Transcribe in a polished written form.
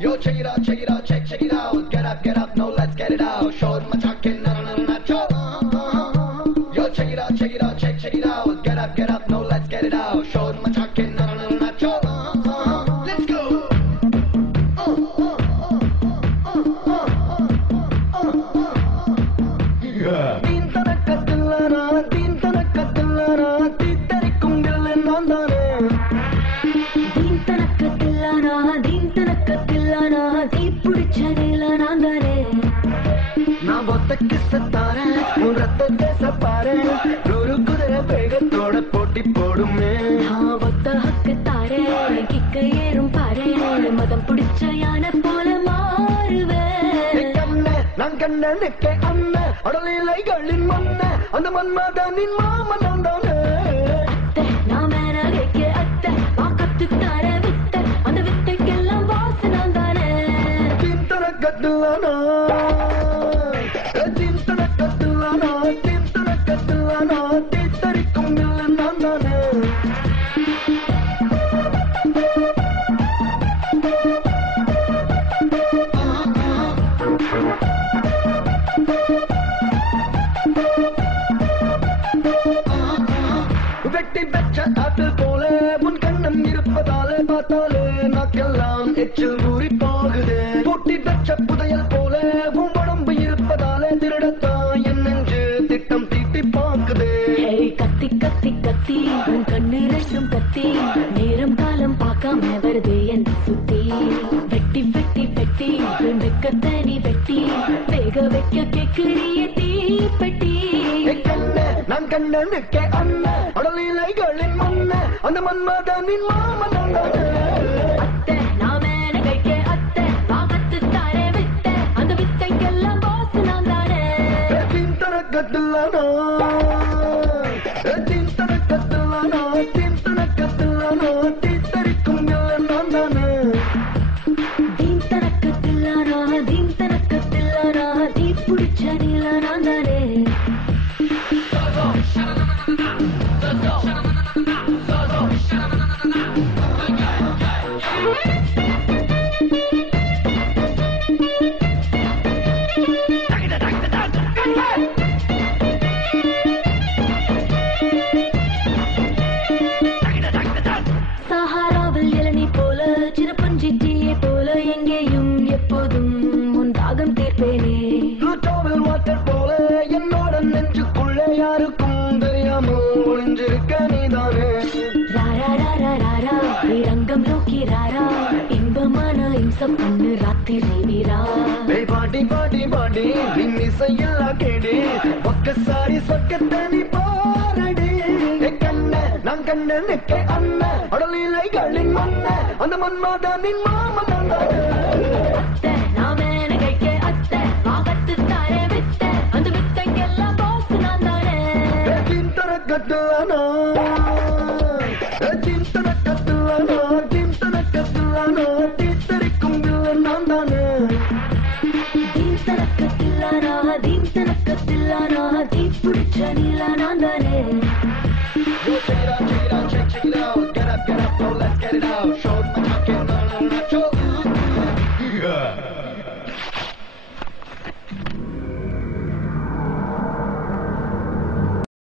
Yo, check it out, check it out. Get up, no, let's get it out. Show my talking, na cho. Yo, check it out, check it out. Get up, no, let's get it out. Show my talking, na cho. Let's go. Yeah. Teen tanakkatillara, tittarikkum dillan nandane. Teen tanakkatillara, deepudichadilla nandane. Na bottakke sattare, un rattatte sappare, nooru kudare vegathoda potti podume. Na botta hakkattare, kikka yerum pare, madam pudicha yana pole maaruve. நான் கண்ணனுக்கே அண்ணன் அடலிலைகளின் மண்ணன் அந்த மன்மதனின் மாமன் நந்தானே அத்தை நான் மேனகைக்கே அத்தை வாக்கத்து தர வித்தை அந்த வித்தைக்கெல்லாம் வாசு நந்தானே தின்தனக்கத்துலானா தின்தனக்கத்துலானா தின்தனக்கத்துலானா தீத்தரிக்கும் இல்லன் நந்தானே வெட்டி பெற்ற ஆப்பிள் போல உன் கண்ணம் இருப்பதாலே பார்த்தாலே நாக்கெல்லாம் எச்சில் ஊறி போகுது பொட்டி பெற்ற புதையல் போல உன் உடம்பு இருப்பதாலே திருடத்தான் என் நெஞ்சு திட்டம் தீட்டி பார்க்குது கத்தி கத்தி கத்தி உன் கண்ணு ரெண்டும் கத்தி நேரம் காலம் பார்க்காம வருது என் சுத்தி வெட்டி வெட்டி வெட்டி வெக்கத்தனி வெட்டி வேக வைக்க கேக்குறிய தீப்பெட்டி நான் கண்ணனுக்கே அண்ணன் அடலிலைகளின் மண்ணன் அந்த மன்மதனின் மாமன் அத்தை நான் மேனகைக்கே அத்தை வாகத்து தாரே வித்தை அந்த வித்தைக்கெல்லாம் பாசு நான் தானே தின்தனக்கத்துலானா தின்தனக்கத்துலானா தின்தனக்கத்துலானா தீத்தரிக்கும் இல்லன் நான் தானே தின்தனக்கத்துலானா தின்தனக்கத்துலானா தீப்புடிச்சடில நான் தானே சஹாராவில் இளநீ போல சிறப்பஞ்சிட்டியை போல எங்கேயும் எப்போதும் உன் தாகம் தீர்ப்பேனே வாட்டர் போல என்னோட நெஞ்சுக்குள்ளே யாருக்கும் தெரியாமல் ஒளிஞ்சிருக்க நீதானே ரங்கம் நோக்கி ராரா இன்பமான இம்சம் பண்ணு ராத்திரி வீரா பாடி பாடி பாடி நின் இசையெல்லாம் கேடி பக்கசாரி சொக்கத்தனி பாரடி கண்ண நான் கண்ணனுக்கே அண்ணன் அடலிலைகளின் மண்ணன் அந்த மன்மதனின் மாமன் அத்தை நான் மேனகைக்கே அத்தை வாகத்து தாரே வித்தை அந்த வித்தைக்கெல்லாம் பாசு நான் தானே தின்தனக்கத்துலானா தின்தனக்கத்துலானா தின்தனக்கத்துலானா தீத்தரிக்கும் இல்லன் நான் தானே தின்தனக்கத்துலானா தின்தனக்கத்துலானா தீப்புடிச்சடில நான் தானே